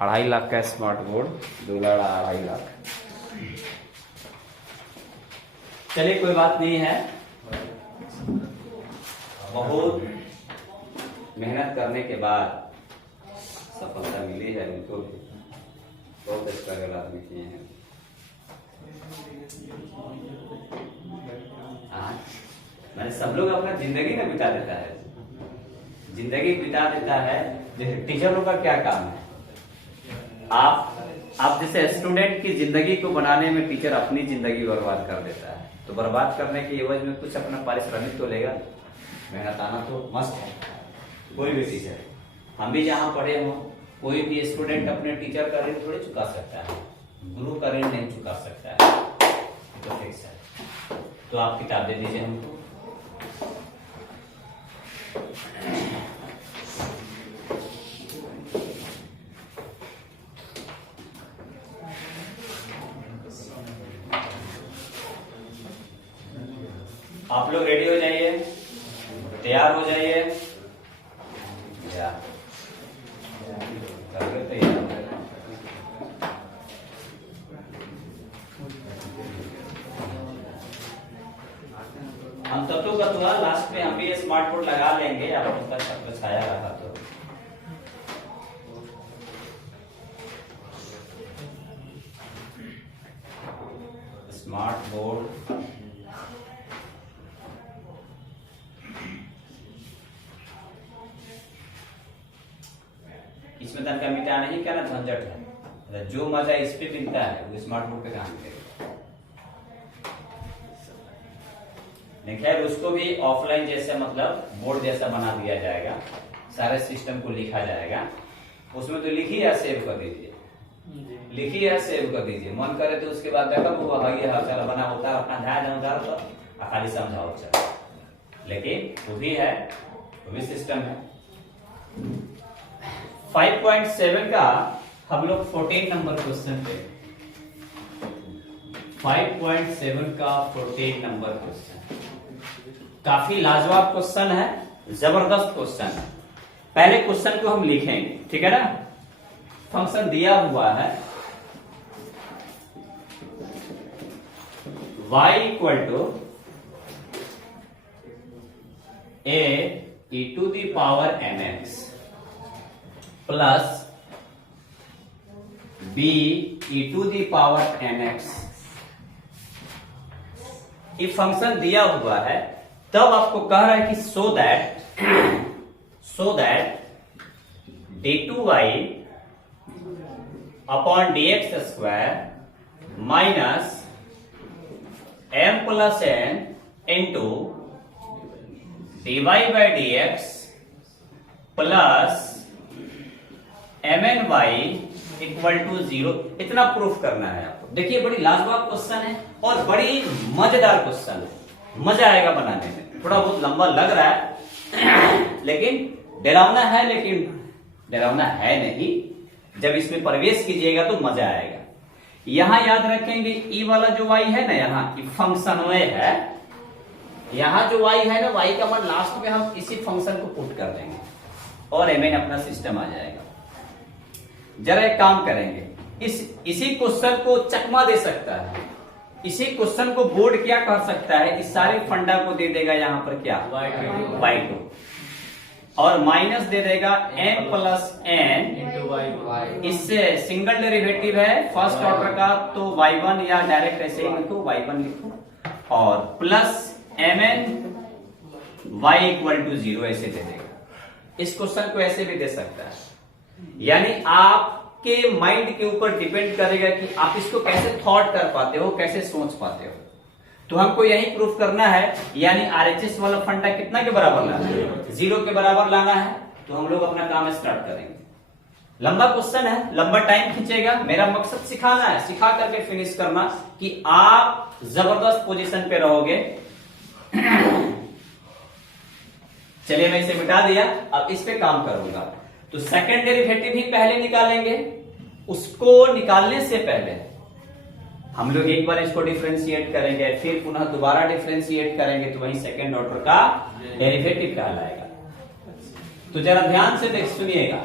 2.5 लाख का smart board, 2.5 lakh. चलिए कोई बात नहीं है, बहुत मेहनत करने के बाद सफलता मिली है उनको भी, बहुत स्ट्रगल आदमी किए हैं। मैंने सब लोग अपना जिंदगी में बिता देता है, जिंदगी बिता देता है। जैसे टीचरों का क्या काम है, आप जैसे स्टूडेंट की जिंदगी को बनाने में टीचर अपनी जिंदगी बर्बाद कर देता है, तो बर्बाद करने के एवज में कुछ अपना पारिश्रमिक तो लेगा, मेहनत आना तो मस्त है। कोई भी टीचर, हम भी जहाँ पढ़े हों, कोई भी स्टूडेंट अपने टीचर का ऋण थोड़ी चुका सकता है, गुरु का ऋण नहीं चुका सकता है, तो फिक्स है। तो आप किताब दे दीजिए हमको। आप लोग रेडी हो जाइए, तैयार हो जाइए, हम तत्व का थोड़ा लास्ट में हम भी ये स्मार्ट बोर्ड लगा लेंगे, आप उसका शक्ल छाया रहा तो। स्मार्ट बोर्ड इसमें तनका मिटा नहीं क्या ना, झंझट है। जो मजा इस पे मिलता है वो स्मार्ट बोर्ड पे कहाँ मिलेगा। खैर उसको भी ऑफलाइन जैसे मतलब बोर्ड जैसा बना दिया जाएगा, सारे सिस्टम को लिखा जाएगा। उसमें तो लिखिए या सेव कर दीजिए, लिखिए या सेव कर दीजिए, मन करे तो उसके बाद देखो वो चला बना होता है, अपना ध्यान उधार तो खाली समझाओ चलो। लेकिन वो भी है, वो भी सिस्टम है। 5.7 का हम लोग 14 नंबर क्वेश्चन पे, 5.7 का 14 नंबर क्वेश्चन काफी लाजवाब क्वेश्चन है, जबरदस्त क्वेश्चन है। पहले क्वेश्चन को हम लिखेंगे, ठीक है ना। फंक्शन दिया हुआ है y equal to a e to the power mx plus b e to the power mx। ये फंक्शन दिया हुआ है, तब आपको कह रहा है कि so that d2y upon dx square minus m plus n into dy by dx plus mny equal to 0। इतना प्रूफ करना है आपको। देखिए बड़ी लाजवाब क्वेश्चन है और बड़ी मजेदार क्वेश्चन है, मजा आएगा बनाने में। थोड़ा बहुत लंबा लग रहा है लेकिन डरावना है, लेकिन डरावना है नहीं। जब इसमें प्रवेश कीजिएगा तो मजा आएगा। यहां याद रखेंगे ई वाला जो y है ना, यहाँ फंक्शन है, यहाँ जो y है ना, y का मान लास्ट में हम इसी फंक्शन को पुट कर देंगे और mn अपना सिस्टम आ जाएगा। जरा एक काम करेंगे, इसी क्वेश्चन को चकमा दे सकता है, इसी क्वेश्चन को बोर्ड क्या कर सकता है, इस सारे फंडा को दे देगा यहाँ पर क्या y2 और माइनस दे देगा m plus n into y। इससे सिंगल डेरिवेटिव है फर्स्ट ऑर्डर का, तो y1 या डायरेक्ट ऐसे ही लिखो y1 लिखो और plus mn y equal to 0 ऐसे दे देगा। इस क्वेश्चन को ऐसे भी दे सकता है, यानी आपके माइंड के ऊपर डिपेंड करेगा कि आप इसको कैसे थॉट कर पाते हो, कैसे सोच पाते हो। तो हमको यही प्रूफ करना है, यानी आरएचएस वाला फंडा कितना के बराबर लाना है, 0 के बराबर लाना है। तो हम लोग अपना काम स्टार्ट करेंगे। लंबा क्वेश्चन है, लंबा टाइम खींचेगा। मेरा मकसद सिखाना है, सिखा करके फिनिश करना कि आप जबरदस्त पोजीशन पे रहोगे। चलिए मैं इसे मिटा दिया, अब इस पे काम करूंगा। तो सेकंड डेरिवेटिव ही पहले निकालेंगे। उसको निकालने से पहले हम लोग एक बार इसको डिफरेंशिएट करेंगे, फिर पुनः दोबारा डिफरेंशिएट करेंगे, तो वही सेकंड ऑर्डर का डेरिवेटिव कहलाएगा। तो जरा ध्यान से देख सुनिएगा,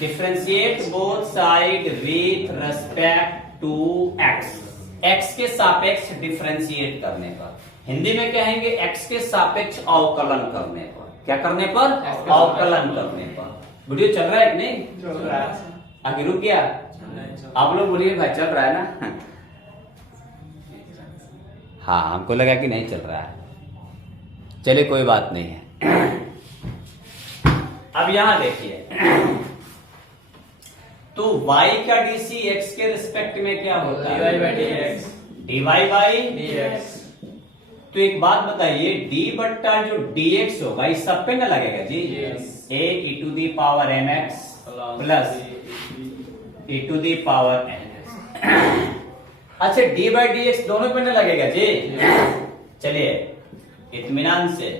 differentiate both side with respect to x, x के सापेक्ष डिफरेंशिएट करने पर, हिंदी में कहेंगे एक्स के सापेक्ष अवकलन करने पर। क्या करने पर? अवकलन करने पर। वीडियो चल रहा है कि नहीं चल रहा है? आगे रुक गया? आप लोग बोलिए भाई चल रहा है ना? हाँ हमको लगा कि नहीं चल रहा है। चलिए कोई बात नहीं है। अब यहां देखिए, तो y का dc x के रिस्पेक्ट में क्या होता है? dy by dx। तो एक बात बताइए, d बट्टा जो dx होगा इस सब पे न लगेगा जी? a e to the power mx plus e to the power nx। अच्छा d बाई dx दोनों पे न लगेगा जी? चलिए इत्मीनान से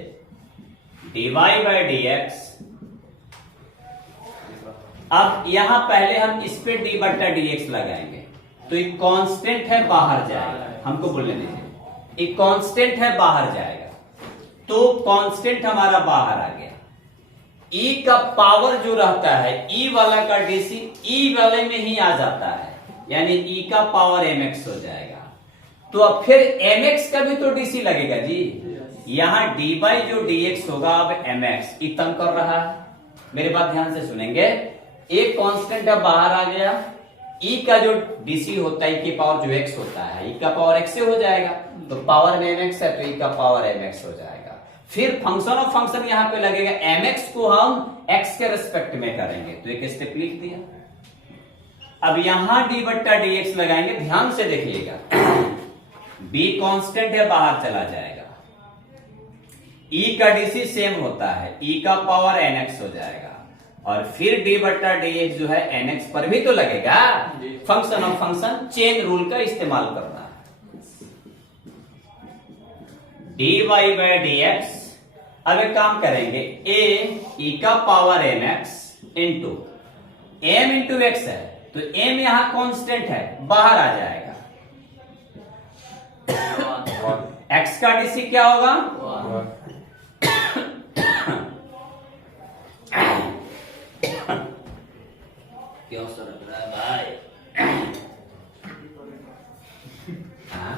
dy बाई dx। अब यहां पहले हम इस पे d बट्टा dx लगाएंगे, तो एक कांस्टेंट है बाहर जाएगा, हमको बोलने दीजिए, एक कांस्टेंट है बाहर जाएगा, तो कांस्टेंट हमारा बाहर आ गया। e का पावर जो रहता है e वाला का dc e वाले में ही आ जाता है, यानी e का पावर mx हो जाएगा। तो अब फिर mx का भी तो dc लगेगा जी, यहां dy जो dx होगा अब mx, e तंग कर रहा है, मेरी बात ध्यान से सुनेंगे। एक कांस्टेंट अब बाहर आ गया, e का जो dc होता है e की पावर जो x होता है e का पावर x से हो जाएगा, तो पावर में mx है तो e का पावर mx हो जाएगा। फिर फंक्शन ऑफ फंक्शन यहां पे लगेगा, mx को हम x के रिस्पेक्ट में करेंगे, तो एक स्टेप लिख दिया। अब यहां d बट्टा dx लगाएंगे, ध्यान से देखिएगा, b कांस्टेंट है बाहर चला जाएगा, e का dc सेम होता है, e का पावर nx हो जाएगा, और फिर d बट्टा dx जो है nx पर भी तो लगेगा। Function of function chain rule का इस्तेमाल करना है। dy बाई dx, अब एक काम करेंगे, a e का power mx into m into x है, तो m यहां कांस्टेंट है बाहर आ जाएगा, x का dc क्या होगा? क्यों सरक रहा है भाई? हाँ?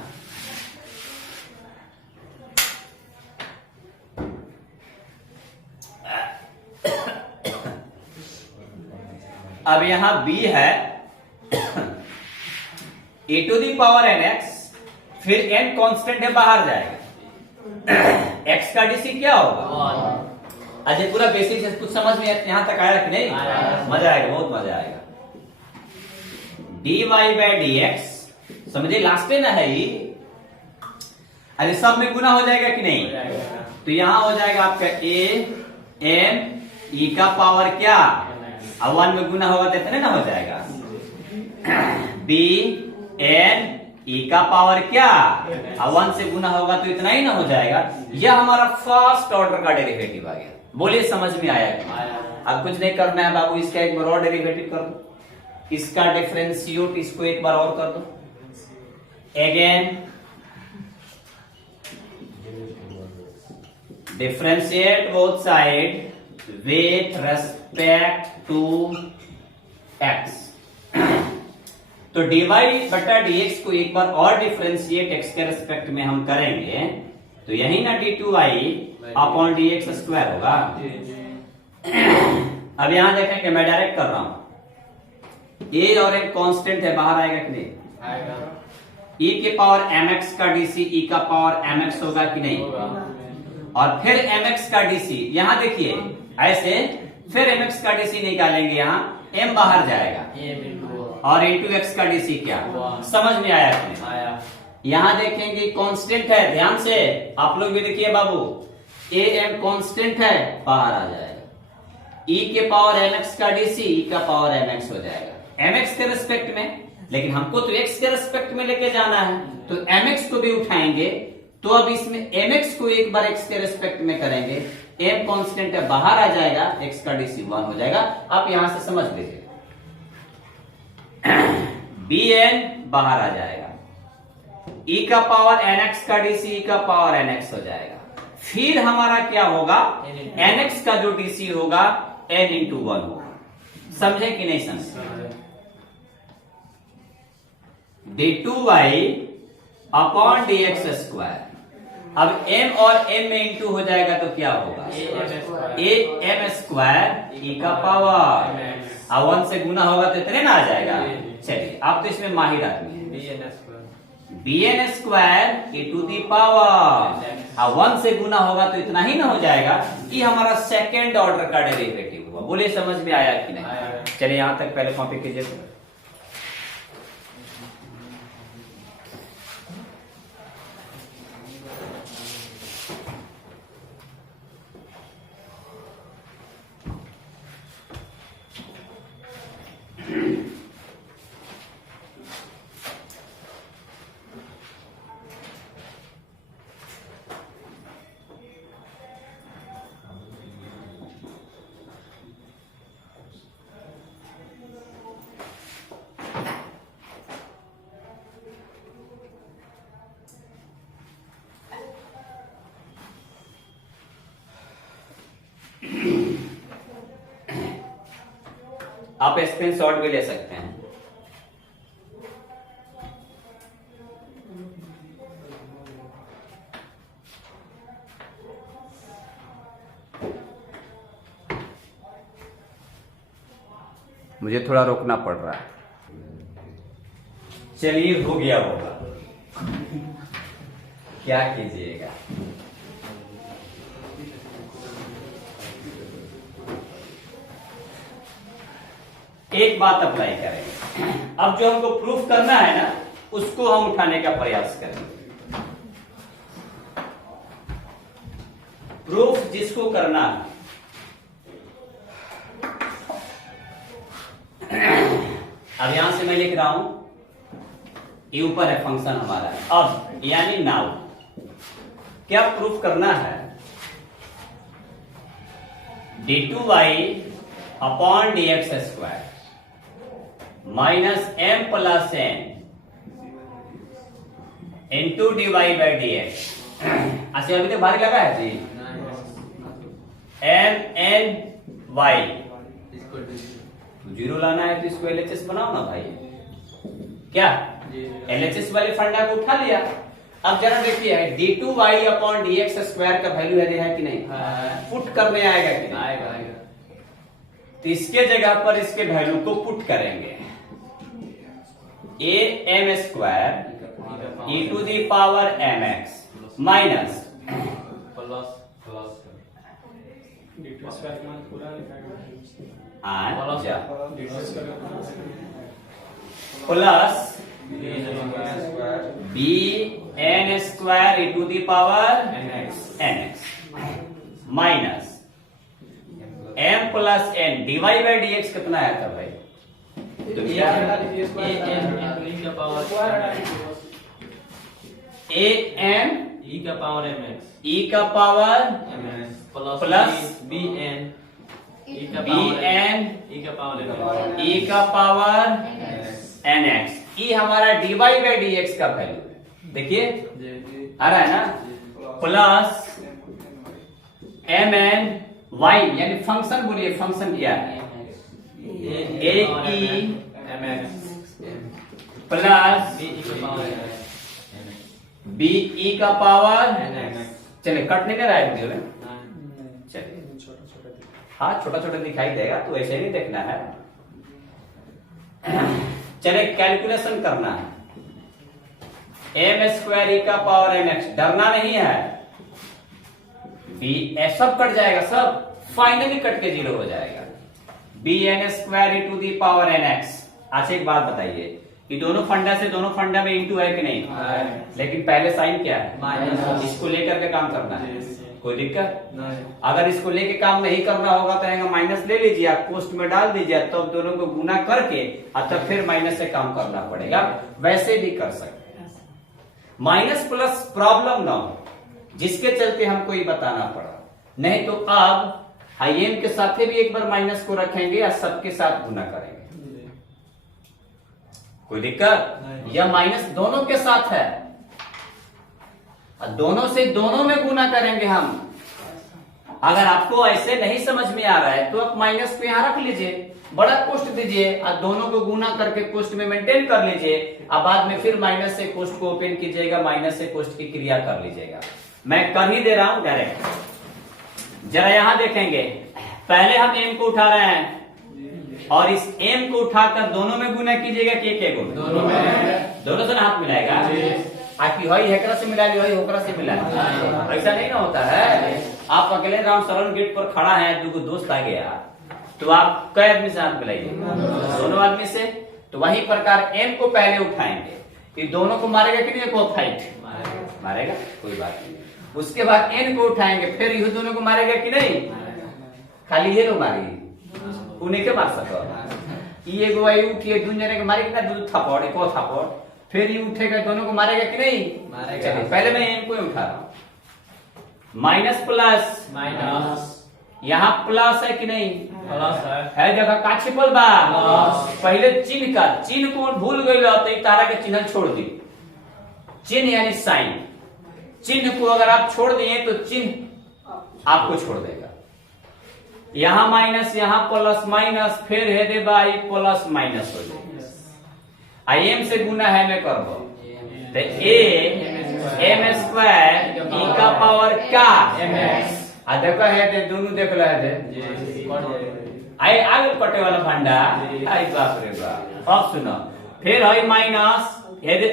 अब यहां b है e to the power nx, फिर n कांस्टेंट है बाहर जाएगा, x का dc क्या होगा? अच्छा पूरा बेसिक से कुछ समझ में यहां तक आया कि नहीं? मजा आएगा, बहुत मजा आएगा। dy बाई dx समझे, लास्ट पे ना है ये, अरे सब में गुना हो जाएगा कि नहीं? तो यहां हो जाएगा आपका a m e का पावर क्या, अब 1 में गुना होगा तो इतने ना हो जाएगा, b n e का पावर क्या, अब 1 से गुना होगा तो इतना ही ना हो जाएगा। यह हमारा फर्स्ट ऑर्डर का डेरिवेटिव आ गया। बोलिए समझ में आया? अब कुछ नहीं करना है बाबू, इसका एक बार और डेरिवेटिव कर दो, इसका डिफरेंशिएट इसको एक बार और कर दो, again differentiate both side with respect to x। तो dy बटा dx को एक बार और डिफरेंशिएट x के रेस्पेक्ट में हम करेंगे, तो यही ना d2y अपॉन dx स्क्वायर होगा। अब यहां देखेंगे, मैं डायरेक्ट कर रहा हूं, a और एक कांस्टेंट है बाहर आएगा कि नहीं? आएगा। e के पावर mx का dc e का पावर mx होगा कि नहीं? और फिर mx का dc, यहां देखिए ऐसे, फिर mx का dc निकालेंगे, यहां m बाहर जाएगा, और इंटू x का dc क्या? समझ में आया कि नहीं? आया। यहां देखेंगे कांस्टेंट है, ध्यान से आप लोग भी देखिए बाबू, a m कांस्टेंट है बाहर आ जाएगा, e के पावर mx का dc e का पावर mx हो जाएगा, mx के रिस्पेक्ट में, लेकिन हमको तो x के रिस्पेक्ट में लेके जाना है, तो mx को भी उठाएंगे, तो अब इसमें mx को एक बार x के रिस्पेक्ट में करेंगे, m कांस्टेंट है बाहर आ जाएगा, x का dc 1 हो जाएगा। आप यहां से समझ लीजिए, bn बाहर आ जाएगा, e का पावर nx का dc e का पावर nx हो जाएगा, फिर हमारा क्या होगा, nx का जो dc होगा n इंटू 1 होगा, समझे कि नहीं समझे? d2y upon dx square. अब m और m में इंटू हो जाएगा तो क्या होगा? am स्क्वायर e का पावर, अब 1 से गुना होगा तो इतने ना आ जाएगा। चलिए आप तो इसमें माहिर आदमी है। bn square e to the power, अब 1 से गुना होगा तो इतना ही ना हो जाएगा। ये हमारा सेकेंड ऑर्डर का डेरिवेटिव हुआ। बोलिए समझ में आया कि नहीं? चलिए यहां तक पहले कॉपी कीजिए। आप स्क्रीनशॉट भी ले सकते हैं। मुझे थोड़ा रोकना पड़ रहा है। चलिए हो गया होगा। क्या कीजिएगा? एक बात अप्लाई करेंगे। अब जो हमको प्रूफ करना है ना, उसको हम उठाने का प्रयास करेंगे। प्रूफ जिसको करना है, अब यहां से मैं लिख रहा हूं, ये ऊपर है फंक्शन हमारा। अब यानी नाउ क्या प्रूफ करना है? d2y upon dx square minus m plus n into dy by dx। अच्छा अभी तो भारी लगा है जी। m n y जीरो लाना है तो इसको LHS बनाओ ना भाई। क्या LHS वाले फंडा को उठा लिया। अब जरा देखिए d2y अपॉन dx स्क्वायर का वैल्यू है कि नहीं? पुट करने आएगा कि नहीं? आएगा। तो इसके जगह पर इसके वैल्यू को पुट करेंगे। am square e to the power mx minus plus bn square e to the power nx minus m plus n dy by dx कितना आया था भाई? तो क्या am e का पावर mx e का पावर प्लस bn e का power nx। ये हमारा dy बाई dx का वैल्यू देखिए आ रहा है ना, प्लस mn y यानी फंक्शन। बोलिए फंक्शन क्या है? a e plus b e का पावर। चलिए कट नहीं रहा है वीडियो में। चलिए हाँ छोटा छोटा दिखाई देगा तो ऐसे नहीं देखना है। चलिए कैलकुलेशन करना है। m स्क्वायर e का पावर mx, डरना नहीं है। b सब कट जाएगा, सब फाइनली कट के जीरो हो जाएगा। bn square e to the power nx। अच्छा एक बात बताइए, ये दोनों फंडा से दोनों फंडा में इंटू है कि नहीं? लेकिन पहले साइन क्या है? माइनस। इसको लेकर के काम करना है, कोई दिक्कत नहीं। अगर इसको लेके काम नहीं करना होगा तो माइनस ले लीजिए, आप पोस्ट में डाल दीजिए, तो अब दोनों को गुना करके तब फिर माइनस से काम करना पड़ेगा। वैसे भी कर सकते हैं, माइनस प्लस प्रॉब्लम ना हो, जिसके चलते हमको ये बताना पड़ा। नहीं तो आप IM के साथ भी एक बार माइनस को रखेंगे या सबके साथ गुना करेंगे, कोई दिक्कत? या माइनस दोनों के साथ है, दोनों से दोनों में गुना करेंगे हम, अगर आपको ऐसे नहीं समझ में आ रहा है तो आप माइनस को यहाँ रख लीजिए, बड़ा कोष्ट दीजिए और दोनों को गुना करके कोष्ट में मेंटेन कर लीजिए। अब बाद में फिर माइनस से कोष्ट को ओपन कीजिएगा, माइनस से कोष्ट की क्रिया कर लीजिएगा। मैं कर ही दे रहा हूं डायरेक्ट। जरा यहां देखेंगे, पहले हम m को उठा रहे हैं और इस m को उठाकर दोनों में गुना कीजिएगा कि एक गुना दोनों में, दोनों से हाथ मिलाएगा। आपकी हई हेकरा से मिला ली, हई होकरा से मिला ली, ऐसा नहीं ना होता है। आप अकेले राम शरण गेट पर खड़ा है, दो दोस्त आ गया तो आप कई आदमी से हाथ मिलाइए, दोनों आदमी से। तो वही प्रकार m को पहले उठाएंगे, ये दोनों को मारेगा कि नहीं, को फाइट मारेगा, कोई बात नहीं। उसके बाद n को उठाएंगे, फिर ये दोनों को मारेगा कि नहीं, खाली ये लोग मारेगी, उन्हें क्या मार सको। ये गो उठिए दो जने के मारेगा ना, दो थप्पड़ एक और थप्पड़, फिर ये उठेगा, दोनों को मारेगा कि नहीं मारेगा। चलिए पहले मैं n को उठा रहा हूं, माइनस प्लस माइनस, यहाँ प्लस है कि नहीं, प्लस है जगह का छिपल बा, पहले चिन्ह का, चिन्ह को भूल गई तो तारा के चिन्ह छोड़ दी, चिन्ह यानी साइन, चिन्ह को अगर आप छोड़ दिए तो चिन्ह आपको छोड़ देगा। यहां माइनस, यहां प्लस माइनस, फिर है दे बाई प्लस माइनस हो जाएगा। आई एम से गुना है मैं करबो तो एम स्क्वायर ई का पावर का एम एक्स, आ देखो है दे दोनों देख लो है दे आई आगे कटे वाला भंडा, आई बाप रे बाप। अब सुनो, फिर है माइनस,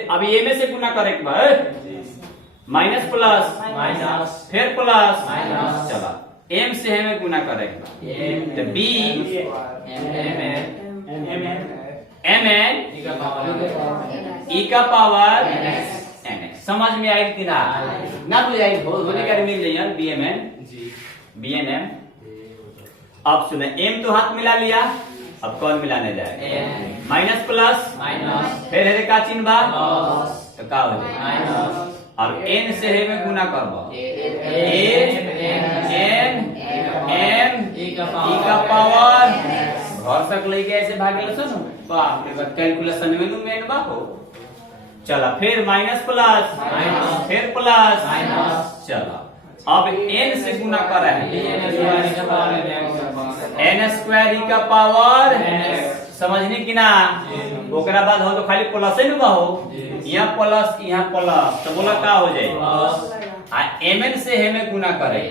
अभी ए में से गुना करे एक बार, माइनस प्लस माइनस, फिर प्लस माइनस, चला एम से हमें गुना करेगा तो बी एम एन ई का पावर एन एक्स। समझ में आई कि ना बुझाई, होने का मिल जाइए b m n b n m. अब सुने, एम तो हाथ मिला लिया, अब कौन मिलाने जाए, माइनस प्लस माइनस, फिर है का चिन्ह बा तो का हो जाए माइनस, और n से है में गुना करबो, एन एम ई का पावर, घर तक लेके ऐसे भागे सुनो, बाप रे बाप, कैलकुलेशन में मेन बा हो। चला फिर माइनस प्लस माइनस, फिर प्लस माइनस, चला अब n से गुना कर रहे हैं, n स्क्वायर ई का पावर, समझने की ना। ओकरा बाद हो तो खाली प्लस ही हो, यहाँ प्लस तो बोला का हो जाए, आ एम एन से हमें गुना करे,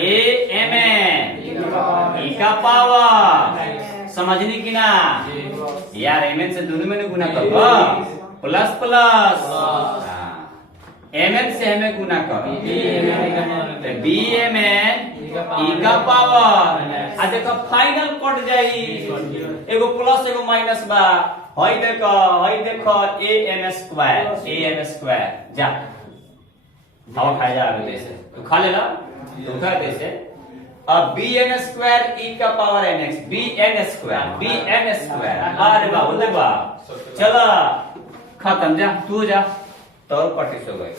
ए एम एन ई का पावर, समझने की ना यार। एम एन से दोनों में गुना करो, प्लस प्लस, एम एन से हमें गुना करो, बी एम एन ई का पावर। आ देखो फाइनल कट जाई, एगो प्लस एगो माइनस बा, हई देखो ए एम स्क्वायर जा भाव खाए जा रहे से तो खा लेना, तो खा कैसे। अब बी एन स्क्वायर ई का power n x, b n square, अरे बाबू देख बा, चला खत्म, जा तू जा तो पट्टी हो गई।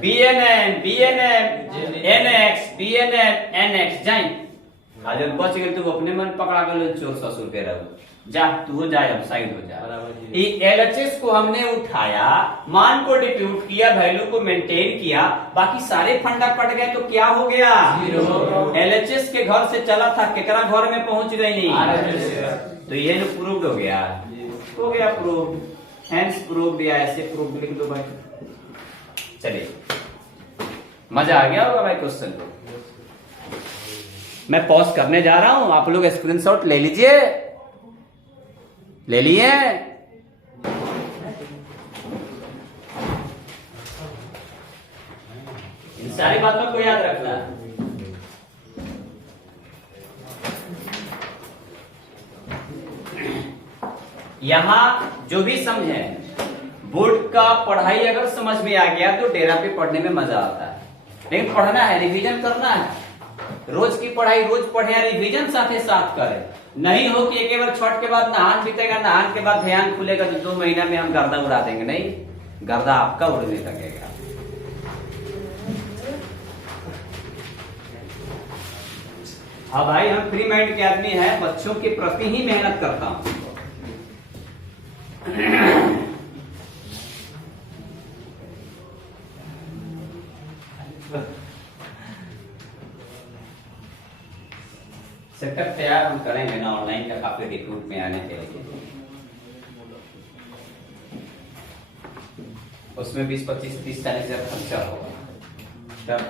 बी एन एन एक्स जाए, आज बच गए तू अपने मन पकड़ा कर चोर ससुर के रहो, जा तू जा, अब साइड हो जा। एलएचएस को हमने उठाया, मान को डिप्यूट किया, वैल्यू को मेंटेन किया, बाकी सारे फंडा कट गए तो क्या हो गया, एलएचएस के घर से चला था, केकरा घर में पहुंच गई नहीं, तो ये जो प्रूव्ड हो गया प्रूव, हैंस प्रूव्ड, या ऐसे प्रूव्ड लिख दो भाई। चलिए मजा आ गया होगा भाई क्वेश्चन को। मैं पॉज करने जा रहा हूं, आप लोग स्क्रीनशॉट ले लीजिए, ले लिए। इन सारी बातों को याद रखना। यहां जो भी समझे, बोर्ड का पढ़ाई अगर समझ में आ गया तो डेरा पे पढ़ने में मजा आता है, लेकिन पढ़ना है, रिवीजन करना है। रोज की पढ़ाई रोज पढ़े, रिवीजन साथ ही साथ करें। नहीं हो कि एक बार छठ के बाद नहान बीतेगा, नहान के बाद ध्यान खुलेगा तो 2 महीना में हम गर्दा उड़ा देंगे, नहीं, गर्दा आपका उड़ने लगेगा। हाँ भाई, हम फ्री माइंड के आदमी हैं, बच्चों के प्रति ही मेहनत करता हूं। सेटअप तैयार हम करेंगे ना ऑनलाइन का काफी रिक्रूट में आने के लिए, उसमें 20, 25, 30, 40 हजार खर्चा होगा तब।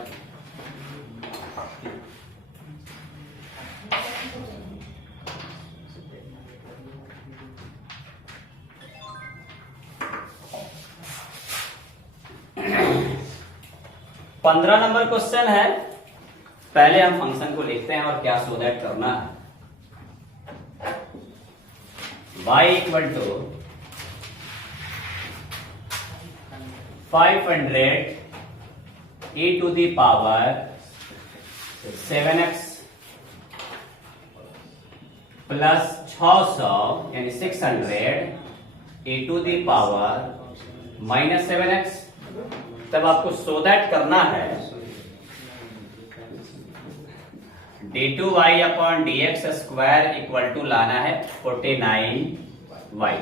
पंद्रह नंबर क्वेश्चन है। पहले हम फंक्शन को लिखते हैं और क्या सो दैट करना है। y equal to 500 e to the power 7x plus 600 यानी 600 e to the power minus 7x। तब आपको सो दैट करना है d2y upon dx square equal to लाना है 49y।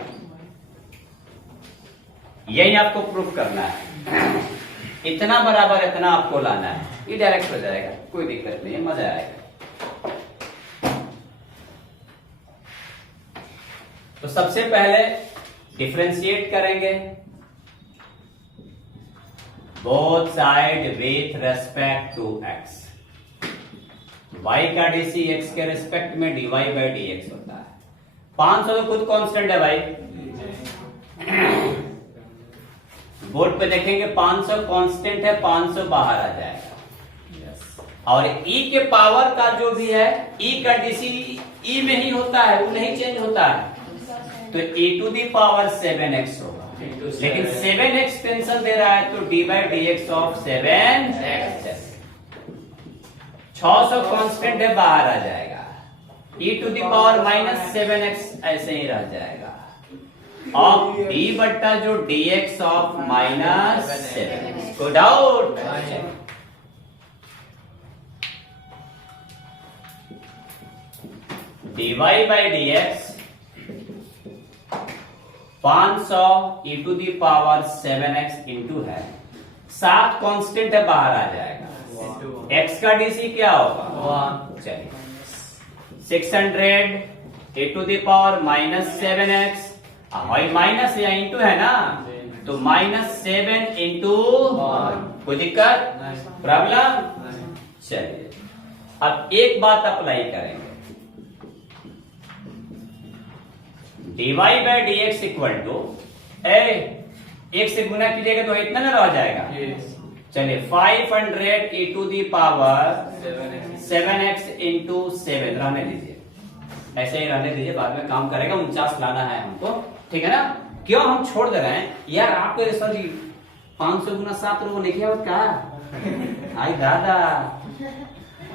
यही आपको प्रूफ करना है। इतना बराबर इतना आपको लाना है, ये डायरेक्ट हो जाएगा, कोई दिक्कत नहीं है, मजा आएगा। तो सबसे पहले डिफरेंशिएट करेंगे both side with respect to x। y का डीसी x के रेस्पेक्ट में dy बाई dx होता है। 500 तो खुद कांस्टेंट है भाई, बोर्ड पे देखेंगे 500 कांस्टेंट है, 500 बाहर आ जाएगा। और e के पावर का जो भी है, e का डीसी e में ही होता है, वो नहीं चेंज होता है। तो e to the power 7x होगा, लेकिन 7x टेंशन दे रहा है तो d by dx of 7x। 600 constant है, बाहर आ जाएगा। e to the power minus 7x ऐसे ही रह जाएगा। और d बट्टा जो dx of minus 7x। Good out. dy by dx 500 e to the power 7x into है, 7 कांस्टेंट है, बाहर आ जाएगा। x का डीसी क्या होगा? चलिए 600 e to the power minus 7x, भाई माइनस या इंटू है ना, तो माइनस 7 इंटू, कोई दिक्कत प्रॉब्लम? चलिए अब एक बात अप्लाई करेंगे, dy by dx equal to एक से गुना कीजिएगा तो इतना ना रह जाएगा। चलिए 500 e to the power 7x into 7 रहने दीजिए, ऐसे ही रहने दीजिए, बाद में काम करेगा। 49 लाना है हमको, ठीक है ना? क्यों हम छोड़ दे रहे हैं यार? आपके सर जी 500 गुना 7 लोग लिखे हो क्या? आई दादा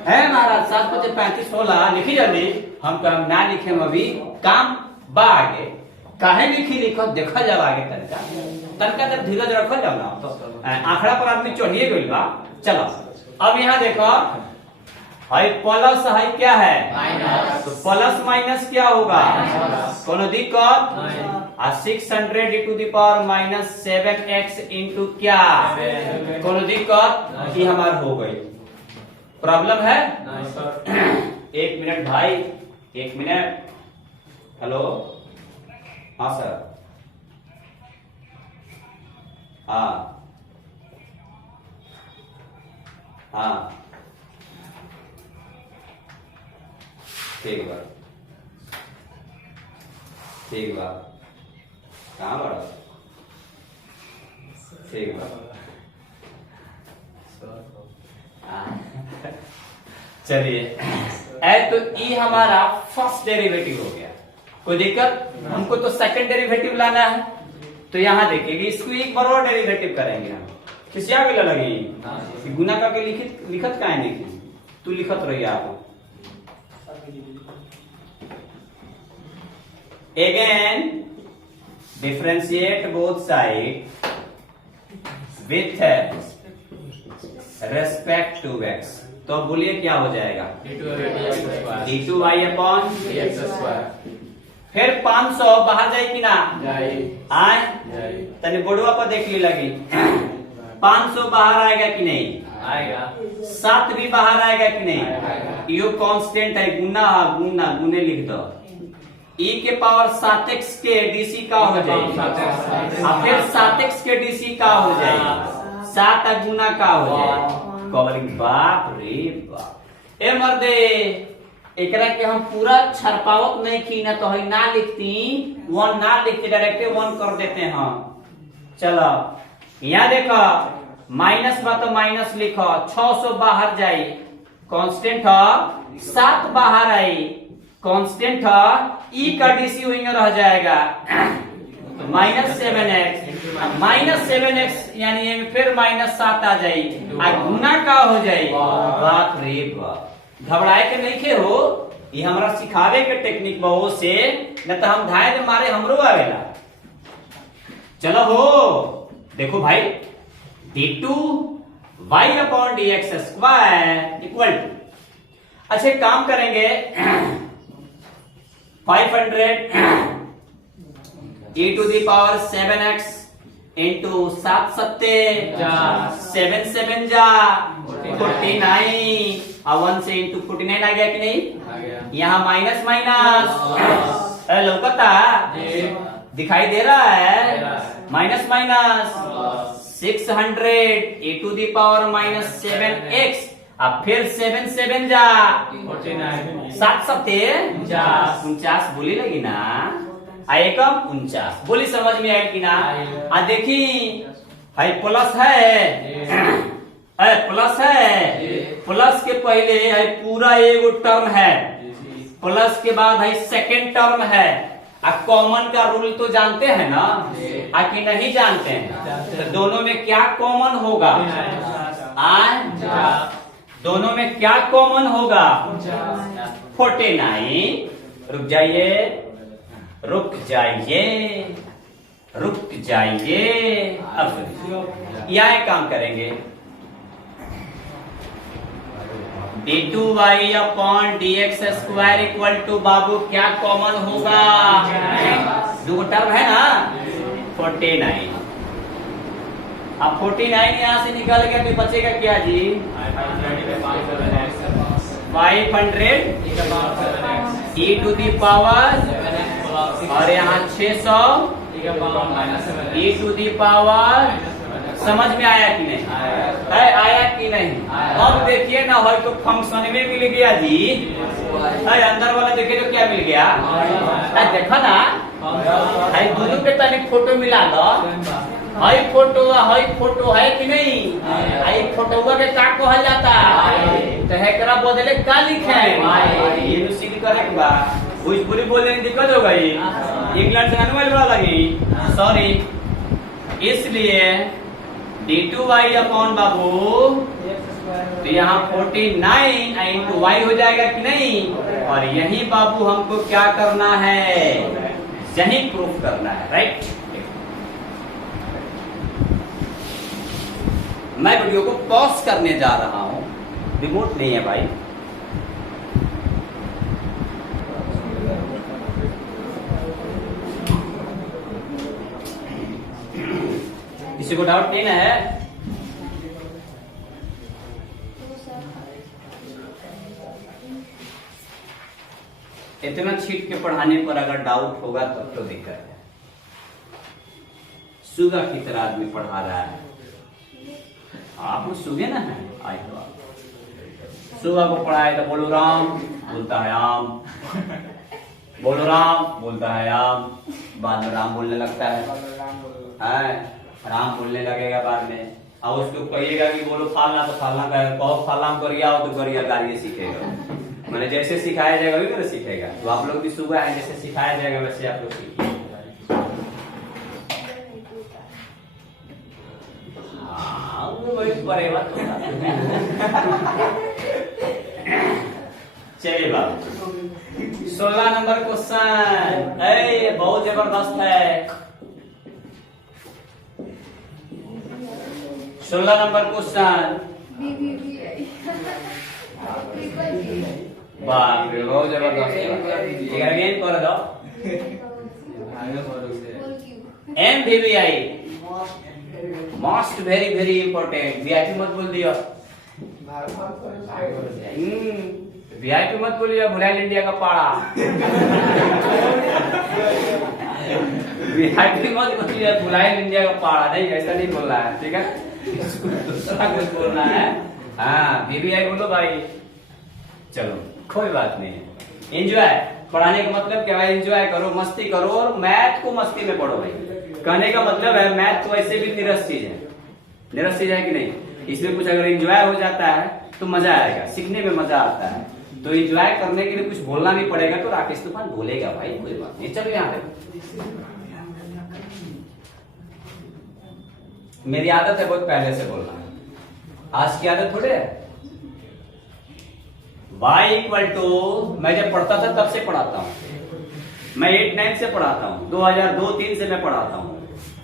है महाराज, 7 5 35 16 लिखी जल्दी। हम काम ना लिखे, हम अभी काम बा आगे काहे लिखी लिखो, देखा जाओ आगे तनका तनका तक धीरज रखो जाओ ना, तो आंकड़ा पर आदमी चढ़िए गई बा। चलो अब यहाँ देखो, हाई प्लस हाई क्या है माइनस, तो प्लस माइनस क्या होगा? कोनो दिक्कत? 600 e to the power minus 7x into क्या, कोनो दिक्कत? ये हमार हो गई। प्रॉब्लम है? एक मिनट भाई, एक मिनट। हेलो, हाँ सर, हाँ हाँ ठीक बात, ठीक बात, कहाँ बड़ा, ठीक बात। चलिए तो ई हमारा फर्स्ट डेरिवेटिव हो गया, कोई दिक्कत? हमको तो सेकंड डेरिवेटिव लाना है, तो यहाँ देखिए इसको एक बार और डेरिवेटिव करेंगे हम। किसिया के लगी गुना का के लिखत का है नहीं, तू लिखत रही आप। Again differentiate both sides with respect to x। तो बोलिए क्या हो जाएगा? d2y upon dx square. फिर 500 बाहर जाए कि ना आए? तनी बोर्डवा पर देख ली लगी। 500 बाहर आएगा कि नहीं? आएगा। 7 भी बाहर आएगा कि नहीं? यो कांस्टेंट है, गुना गुना गुने लिख दो। e के पावर 7x के डीसी का हो जाएगी, और फिर 7x के डीसी का हो जाएगी, 7 गुना का हो जाएगी। कॉलिंग बाप रे बाप। ए मर्दे एकरा के हम पूरा छरपावत नहीं की ना, तो ना लिखती 1 ना लिखते, डायरेक्ट 1 कर देते हैं हम। चलो यहाँ देखो, माइनस बा तो माइनस लिखो, 600 बाहर जाई, कांस्टेंट है 7 बाहर आई, कांस्टेंट है ई का डीसी वहीं रह जाएगा -7x यानी फिर -7 आ जाई, गुना का हो जाई। बाप रे बाप, घबराए के नहीं खे हो, ये हमारा सिखावे के टेक्निक बहु से, न तो हम धाए मारे हमरो आवेला। चलो हो देखो भाई, d2y/dx² इक्वल टू, अच्छा काम करेंगे 500 e⁻7x इंटू 7 सत्ते 7 7 जा 49, और 1 से इंटू 49 आ गया कि नहीं? यहाँ माइनस माइनस लौकता दिखाई दे रहा है, माइनस माइनस 600 e⁻−7x, अब फिर 7 7 जा 7 सत्ते 49 बोली लगी ना, एकम 49 बोली समझ में आई कि ना? आ देखी है प्लस है, प्लस है, प्लस के पहले है पूरा एगो टर्म है, प्लस के बाद है सेकेंड टर्म है। कॉमन का रूल तो जानते हैं ना, कि नहीं जानते हैं? तो दोनों में क्या कॉमन होगा? दोनों में क्या कॉमन होगा? 49। रुक जाइए रुक जाइए रुक जाइए, अब यह काम करेंगे, d2y/dx² इक्वल टू, बाबू क्या कॉमन होगा? दो टर्म है ना, 49। अब 49 यहां से निकल गया तो बचेगा क्या जी? 500 e⁻, और यहाँ 600 e⁻, समझ में आया कि नहीं? आया कि नहीं? अब देखिए ना, हो तो फंक्शन में मिल गया जी, अंदर वाला देखिए तो क्या मिल गया? देखा ना, दोनों के तनिक फोटो मिला दो, हाई फोटो है कि नहीं? आई फोटो के का कहल जाता? तो हेकरा बदले का लिखे? ये सीख करे के बा, भोजपुरी बोलने में दिक्कत हो गई, इंग्लैंड से अनुवाद बड़ा लगी, सॉरी। इसलिए d2y/ बाबू, तो यहाँ 49 इंटू y हो जाएगा कि नहीं? और यही बाबू हमको क्या करना है? यही प्रूफ करना है, राइट? मैं वीडियो को पॉज करने जा रहा हूं, रिमोट नहीं है भाई। किसी को डाउट नहीं ना है? इतना छीट के पढ़ाने पर अगर डाउट होगा तब तो दिक्कत है। सुगा की तरह आदमी पढ़ा रहा है, आप लोग सुगे ना है? आए तो आप सुगा को पढ़ाए तो बोलो राम, बोलता है आम, बोलो राम, बोलता है आम, बाद में राम बोलने लगता है, राम बोलने लगेगा बाद में। और उसको कहिएगा कि बोलो फालना, तो फालना कहो, फालना करिया हो तो करिया, गाली सीखेगा। मैंने जैसे सिखाया जाएगा वही मेरे सीखेगा। तो आप लोग भी सुबह है, जैसे सिखाया जाएगा वैसे आप लोग सीखिए। हाँ वही पड़ेगा। चलिए बाबू, 16 नंबर क्वेश्चन, बहुत जबरदस्त है। 16 नंबर क्वेश्चन, बाप रे बहुत जबरदस्त है। अगेन कर दो, MVVI most very very important. VIP मत बोल दिया, वीआईपी मत बोलिए, भुलाइल इंडिया का पाड़ा। वीआईपी मत बोलिए, भुलाइल इंडिया का पाड़ा, नहीं ऐसा नहीं बोलना है, ठीक है, इसको दूसरा कुछ बोलना है। हाँ वीवीआई बोलो भाई, चलो कोई बात नहीं है। एंजॉय, पढ़ाने का मतलब क्या है, एंजॉय करो, मस्ती करो, और मैथ को मस्ती में पढ़ो भाई। कहने का मतलब है मैथ तो वैसे भी निरस चीज है, निरस चीज है कि नहीं, इसमें कुछ अगर एंजॉय हो जाता है तो मजा आएगा, सीखने में मजा आता है। तो एंजॉय करने के लिए कुछ बोलना भी पड़ेगा, तो राकेश तूफान बोलेगा भाई, कोई बात नहीं। चलो यहाँ पे मेरी आदत है बहुत पहले से बोलना, आज की आदत थोड़े है। y इक्वल टू, मैं जब पढ़ता था तब से पढ़ाता हूँ, मैं 8-9 से पढ़ाता हूँ, 2002-3 से मैं पढ़ाता हूँ,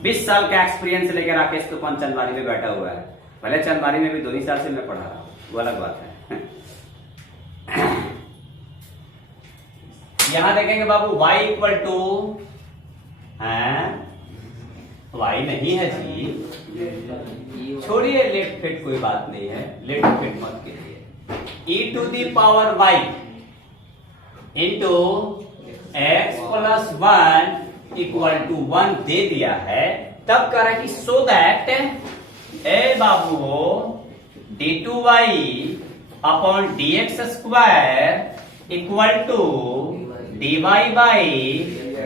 20 साल का एक्सपीरियंस लेकर राकेश तूफान चंदवारी में बैठा हुआ है। भले चंदवारी में भी 2 ही साल से मैं पढ़ा रहा हूँ, वो अलग बात है। यहां देखेंगे बाबू y इक्वल टू, y नहीं है जी, छोड़िए लेफ्ट फिट, कोई बात नहीं है, लेफ्ट फिट मत कीजिए। e to the power y into x plus 1 equal to 1 दे दिया है, तब कह रहा है कि सो दैट ए बाबू d2y upon dx square equal to dy by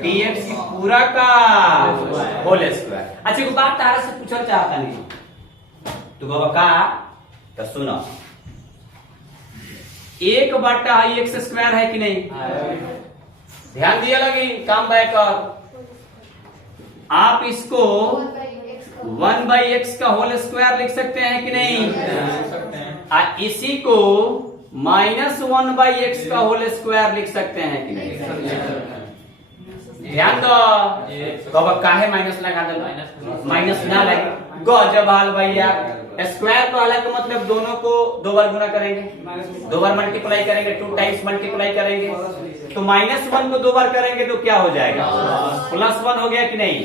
dx पूरा का होल स्क्वायर। अच्छा एक बात तारा से पूछना चाहता नहीं तू बाबा का, तो सुनो, 1/x स्क्वायर है कि नहीं, ध्यान दिया लगी, काम बैक कर, आप इसको 1/x का होल स्क्वायर लिख सकते हैं कि नहीं, इसी को -1/x का होल स्क्वायर लिख सकते हैं कि नहीं, ध्यान दो। तो अब काहे माइनस लगा दो, माइनस ना लगे, गजब हाल भैया। स्क्वायर का अलग मतलब दोनों को 2 बार गुना करेंगे, 2 बार मल्टीप्लाई करेंगे, 2 टाइम्स मल्टीप्लाई करेंगे, तो -1 को 2 बार करेंगे तो क्या हो जाएगा, +1 हो गया कि नहीं।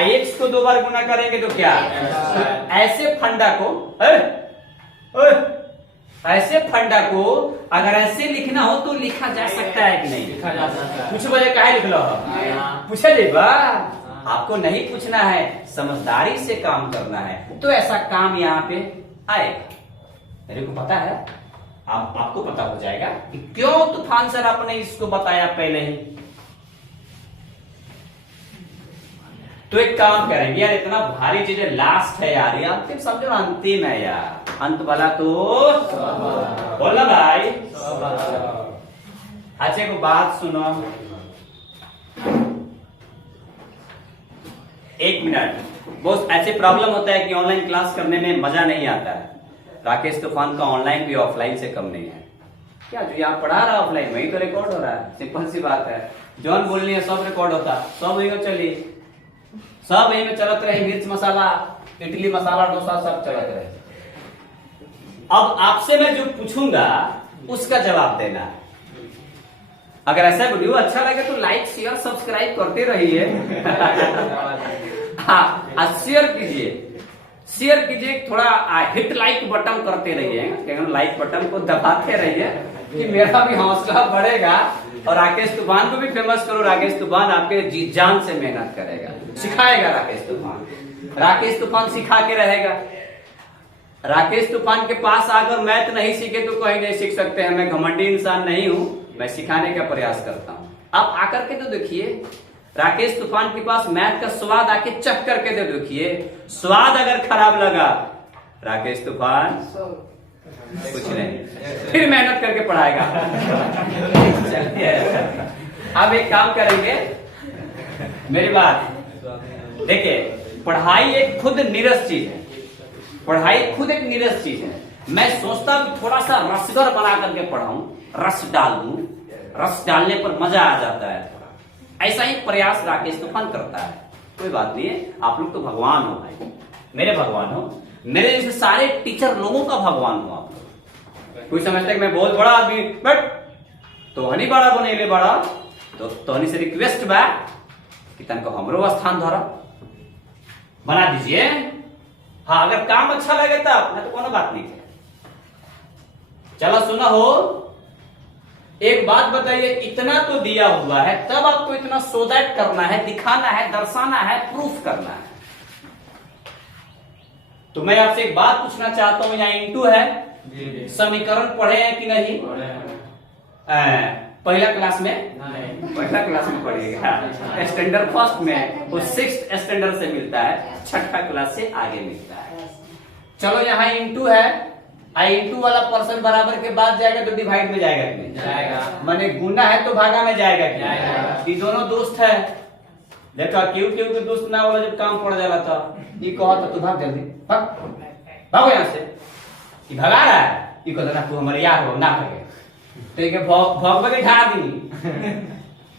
x को 2 बार गुना करेंगे तो क्या, ऐसे फंडा को ऐसे फंडा को अगर ऐसे लिखना हो तो लिखा जा सकता है कि नहीं, लिखा जा सकता है। कुछ वजह काहे लिख लो, पूछे देगा, आपको नहीं पूछना है, समझदारी से काम करना है, तो ऐसा काम यहाँ पे आएगा। मेरे को पता है, आपको पता हो जाएगा कि क्यों तूफान सर आपने इसको बताया पहले ही। तो एक काम करेंगे यार, इतना भारी चीजें लास्ट है यार, ये अंतिम समझो, अंतिम है यार, अंत वाला तो बोलना भाई। अच्छा को बात सुनो, 1 मिनट, बहुत ऐसे प्रॉब्लम होता है कि ऑनलाइन क्लास करने में मजा नहीं आता है। राकेश तूफान का ऑनलाइन भी ऑफलाइन से कम नहीं है, क्या जो यहाँ पढ़ा रहा ऑफलाइन वही तो रिकॉर्ड हो रहा है, सिंपल सी बात है। जॉन बोलनी है सब रिकॉर्ड होता, सब वही में चलिए, सब वही में चलत रहे, मिर्च मसाला, इडली मसाला, डोसा सब चलत रहे। अब आपसे मैं जो पूछूंगा उसका जवाब देना है। अगर ऐसा वीडियो अच्छा लगे तो लाइक शेयर सब्सक्राइब करते रहिए। हाँ शेयर कीजिए, शेयर कीजिए, थोड़ा हिट लाइक बटन करते रहिए, लाइक बटन को दबाते रहिए कि मेरा भी हौसला बढ़ेगा, और राकेश तूफान को भी फेमस करो। राकेश तूफान आपके जी जान से मेहनत करेगा, सिखाएगा राकेश तूफान, राकेश तूफान सिखा के रहेगा। राकेश तूफान के पास आकर मैथ नहीं सीखे तो कहीं नहीं सीख सकते हैं। मैं घमंडी इंसान नहीं हूं, मैं सिखाने का प्रयास करता हूं। आप आकर के तो देखिए, राकेश तूफान के पास मैथ का स्वाद आके चख करके तो देखिए, स्वाद अगर खराब लगा राकेश तूफान कुछ नहीं, फिर मेहनत करके पढ़ाएगा। चलिए अब एक काम करेंगे, मेरी बात देखिए, पढ़ाई एक खुद नीरस चीज है, पढ़ाई खुद एक नीरस चीज है। मैं सोचता हूं थोड़ा सा रसगर बना करके पढ़ाऊं, रस डाल दूं, रस डालने पर मजा आ जाता है थोड़ा, ऐसा ही प्रयास राकेश तूफान करता है। कोई बात नहीं है, आप लोग तो भगवान हो भाई, मेरे भगवान हो, मेरे जैसे सारे टीचर लोगों का भगवान हो आप लोग। कोई समझता है मैं बहुत बड़ा आदमी, बट तो हनी बड़ा बने ले बड़ा, तो हनी से रिक्वेस्ट बा कि तनको हमरो स्थान धरा बना दीजिए। हाँ अगर काम अच्छा लगे तब, ना तो कोनो बात नहीं है। चलो सुना हो, एक बात बताइए, इतना तो दिया हुआ है, तब आपको इतना शो दैट करना है, दिखाना है, दर्शाना है, प्रूफ करना है। तो मैं आपसे एक बात पूछना चाहता हूं, यहाँ इंटू है, समीकरण पढ़े हैं कि नहीं? पहला क्लास में, पहला क्लास में पढ़िएगा, स्टैंडर्ड फर्स्ट में, वो 6th स्टैंडर्ड से मिलता है, छठा क्लास से आगे मिलता है। चलो यहाँ इंटू है, इंटू वाला पर्सन बराबर के बाद जाएगा तो डिवाइड में जाएगा कि नहीं जाएगा? माने गुना है तो भागा में जाएगा कि जाएगा? ये दोनों दोस्त है, देखा क्यों क्यों के दोस्त ना वाला जब काम पड़ जाला था, ये कहा था तू भाग जल्दी, भागो यहाँ से, ये भगा रहा है, ये कहता ना तू हमारे यार हो ना भागे, तो ये भग के ढा दी,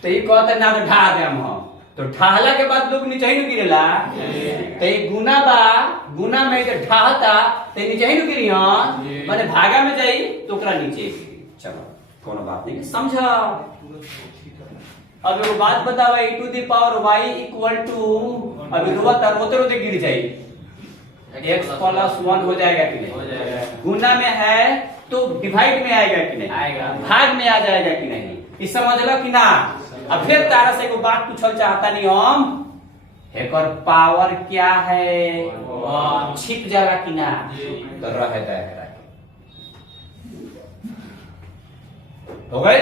तो ये कहता ना तो ढा दे हम, तो ढाला के बाद लोग नीचे ही न गिरेला, तो ये गुना बा, गुना में जो ढाता तो नीचे ही न गिरी, माने भागा में जाई तो ओकरा नीचे गिरी। चलो कोनो बात नहीं, समझा? अब एगो बात बतावा, e to the power y equal to, अभी रुआ रोते रोते गिर जाए, x प्लस 1 हो जाएगा कि नहीं? हो जाएगा। गुना में है तो डिवाइड में आएगा कि नहीं? आएगा। भाग में आ जाएगा कि नहीं? इस समझ लो कि ना? अब फिर तारा से एगो बात पूछल चाहता नहीं हम, एक और पावर क्या है, छिप जाला कि ना? तो रहता है, हो गए?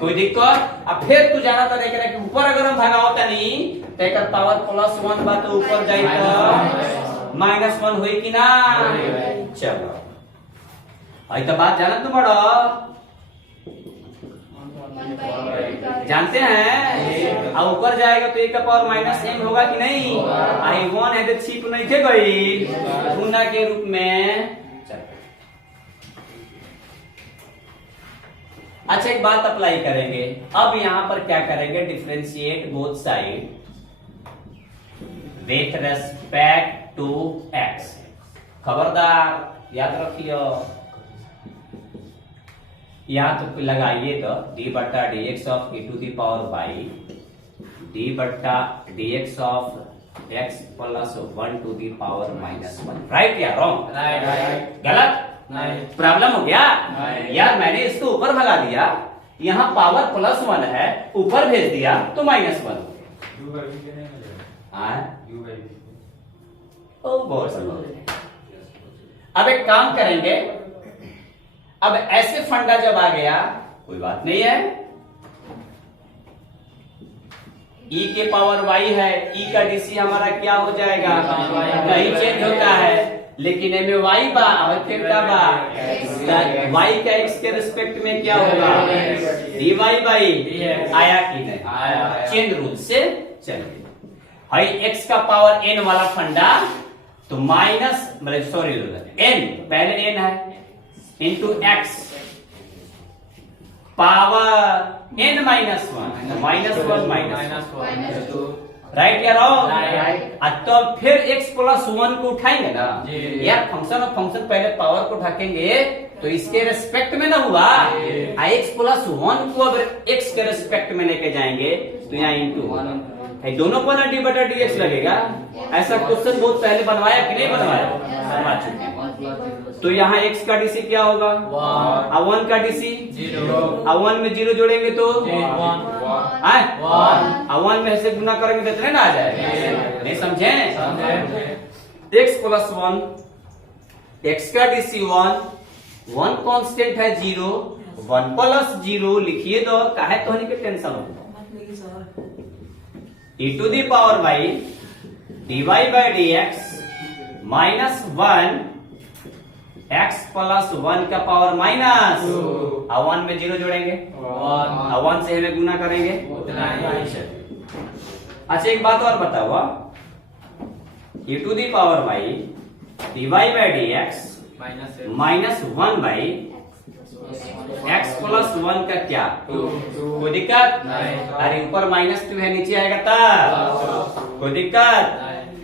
कोई दिक्कत? अब फिर तू जाना था देख रहा ऊपर अगर हम भगावता नहीं तो एक पावर प्लस 1 बा तो ऊपर जाए तो माइनस 1 हुई कि ना? चलो आई तो बात जाना तुम बड़ा जानते हैं। अब ऊपर जाएगा तो एक का पावर माइनस m होगा कि नहीं? आई 1 है तो छिप नहीं थे गई गुना के रूप में। अच्छा एक बात अप्लाई करेंगे, अब यहां पर क्या करेंगे, differentiate both side with respect to x। खबरदार याद रखियो, यहां तो लगाइए तो d बट्टा dx of e to the power y, d बट्टा dx of x plus 1 to the power minus 1। Right या रॉन्ग? राइट। गलत? प्रॉब्लम हो गया यार, मैंने इसको ऊपर भगा दिया, यहाँ पावर प्लस 1 है, ऊपर भेज दिया तो माइनस 1 हो गया। अब एक काम करेंगे, अब ऐसे फंडा जब आ गया कोई बात नहीं है, e के पावर y है, e का dc हमारा क्या हो जाएगा? नहीं चेंज होता है, लेकिन एमे y बा बा y का x के रिस्पेक्ट में क्या होगा? dy बाई आया कि नहीं? आया। चेन रूल से चलिए, हाई x का पावर n वाला फंडा तो माइनस मतलब सॉरी n, पहले n है into x power n minus 1, minus 1 minus 2, right या रॉन्ग? तो फिर x प्लस 1 को उठाएंगे ना यार, फंक्शन और फंक्शन पहले पावर को ढकेंगे तो इसके रिस्पेक्ट में ना हुआ, x प्लस 1 को अगर x के रिस्पेक्ट में लेके जाएंगे तो यहाँ इंटू दोनों पर डी बटा dx लगेगा। ऐसा क्वेश्चन बहुत पहले बनवाया कि नहीं बनवाया? बनवा चुके। तो यहाँ x का डीसी क्या होगा? 1 का डीसी 0, 1 में 0 जोड़ेंगे तो 1 में से गुना करेंगे तो इतने ना आ जाए। नहीं समझे? x प्लस 1, x का डीसी 1 कांस्टेंट है 0, 1 प्लस 0 लिखिए तो काहे तो होने के टेंशन हो। e to the power y dy by dx minus 1 x plus 1 का पावर माइनस 1 में 0 जोड़ेंगे 1 से हमें गुना करेंगे। अच्छा एक बात और बताओ, e to the power y dy by dx minus 1 by x plus 1 का क्या? कोई दिक्कत? अरे ऊपर माइनस 2 है, नीचे आएगा तब कोई दिक्कत?